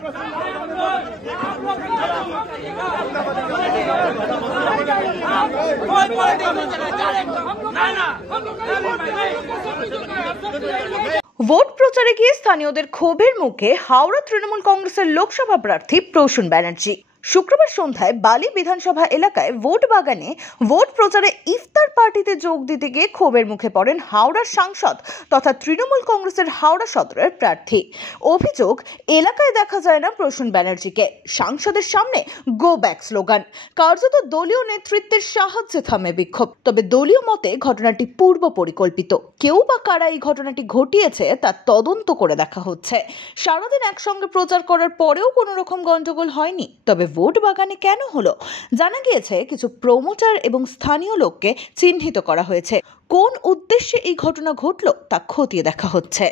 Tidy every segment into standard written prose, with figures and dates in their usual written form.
ভোট প্রচারে গিয়ে স্থানীয়দের ক্ষোভের মুখে হাওড়া তৃণমূল কংগ্রেসের লোকসভা প্রার্থী প্রসূন ব্যানার্জি। শুক্রবার সন্ধ্যায় বালি বিধানসভা এলাকায় ভোট বাগানে ভোট প্রচারে ইফতার পার্টিতে যোগ দিতে গিয়ে ক্ষোভের মুখে পড়েন হাওড়ার সাংসদ তথা তৃণমূল কংগ্রেসের হাওড়া সদরের প্রার্থী। অভিযোগ, এলাকায় দেখা যায় না প্রসূন ব্যানার্জিকে। সাংসদের সামনে গো ব্যাক স্লোগান। কার্যত দলীয় নেতৃত্বের সাহায্যে থামে বিক্ষোভ। তবে দলীয় মতে ঘটনাটি পূর্ব পরিকল্পিত। কেউ বা কারা এই ঘটনাটি ঘটিয়েছে তা তদন্ত করে দেখা হচ্ছে। সারাদিন একসঙ্গে প্রচার করার পরেও কোনো রকম গন্ডগোল হয়নি। তবে ভোট বাগানে কেন হলো? জানা গিয়েছে কিছু প্রমোটার এবং স্থানীয় লোককে চিহ্নিত করা হয়েছে। কোন উদ্দেশ্যে এই ঘটনা ঘটলো তা খতিয়ে দেখা হচ্ছে।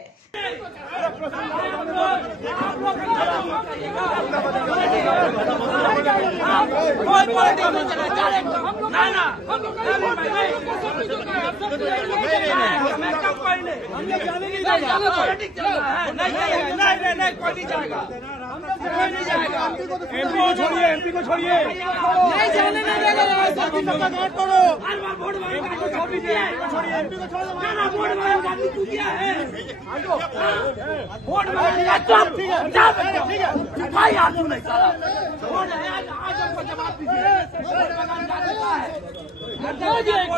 एमपी को छोड़िए नहीं जाने नहीं देगा नोट करो वोट एमपी को छोड़ दीजिए एमपी को छोड़ दो ना वोट गांधी तू क्या है वोट ठीक है भाई आप नहीं साला वोट है आज हमको जवाब दीजिए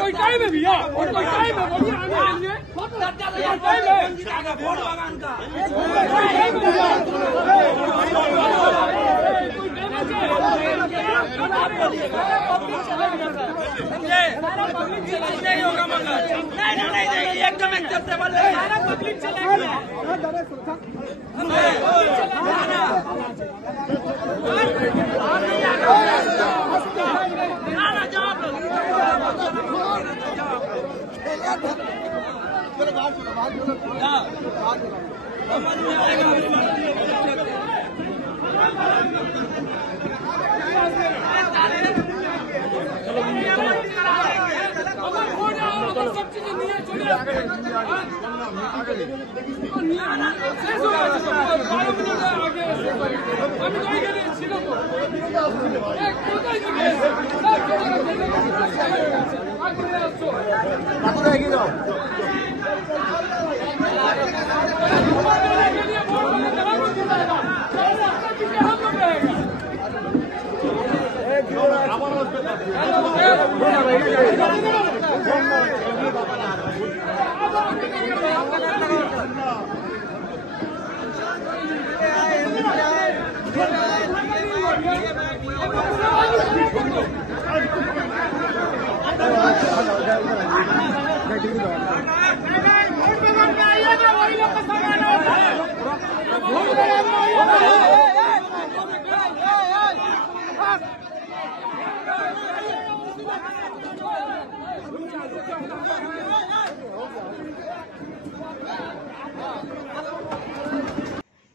कोई टाइम है भैया कोई टाइम है बोलिए टाइम है वोट बागान का नहीं होगा मगर नहीं एकदम एक्सेप्टेबल है पब्लिक चलेगा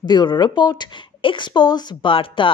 ब्यूरो रिपोर्ट, एक्सपोज वार्ता।